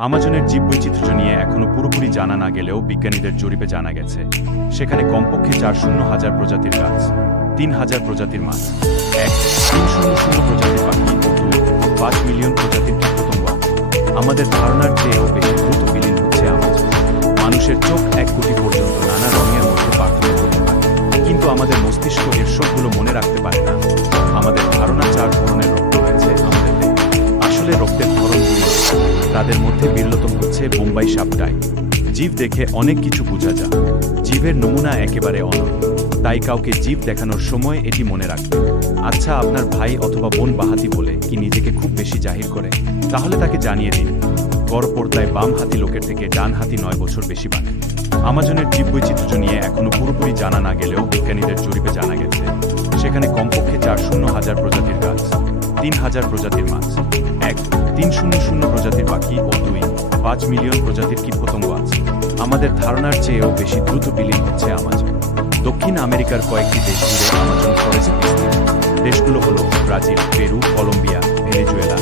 আমাজনের জীববৈচিত্র্য নিয়ে এখনও পুরোপুরি জানা না গেলেও বিজ্ঞানীদের জরিপে জানা গেছে সেখানে কমপক্ষে 400,000 প্রজাতির গাছ, 3,000 প্রজাতির মাছ, 300 প্রজাতির পাখি ও 5 মিলিয়ন প্রজাতির কীটপতঙ্গ আছে। আমাদের ধারণার চেয়েও বেশি দ্রুত বিলীন হচ্ছে আমাজন। মানুষের চোখ 1 কোটি পর্যন্ত নানা রঙের মধ্যে পার্থক্য করতে পারে, কিন্তু আমাদের মস্তিষ্ক এর সবগুলো মনে রাখতে পারে না। আমাদের ধারণা 4 ধরনের রক্ত রয়েছে আমাদের দেহে। আসলে রক্তের ধরনগুলো তাদের মধ্যে বিরলতম হচ্ছে বোম্বাই সাপটাই। জীব দেখে অনেক কিছু বোঝা যায়, জীবের নমুনা একেবারে অনন্য, তাই কাউকে জীব দেখানোর সময় এটি মনে রাখবে। আচ্ছা, আপনার ভাই অথবা বোন বাঁহাতি বলে কি নিজেকে খুব বেশি জাহির করে? তাহলে তাকে জানিয়ে দিন, গড়পড়তায় বাম হাতি লোকের থেকে ডান হাতি 9 বছর বেশি বাঁচে। আমাজনের জীববৈচিত্র্য নিয়ে এখনও পুরোপুরি জানা না গেলেও বিজ্ঞানীদের জরিপে জানা গেছে সেখানে কমপক্ষে 400,000 প্রজাতির গাছ, 3,000 প্রজাতির মাছ, 300 প্রজাতির পাখি ও 5 মিলিয়ন প্রজাতির কীটপতঙ্গ আছে। আমাদের ধারণার চেয়েও বেশি দ্রুত বিলীন হচ্ছে আমাজন। দক্ষিণ আমেরিকার কয়েকটি দেশ জুড়ে আমাজন ফরেস্ট বিস্তৃত। দেশগুলো হল ব্রাজিল, পেরু, কলম্বিয়া, ভেনেজুয়েলা,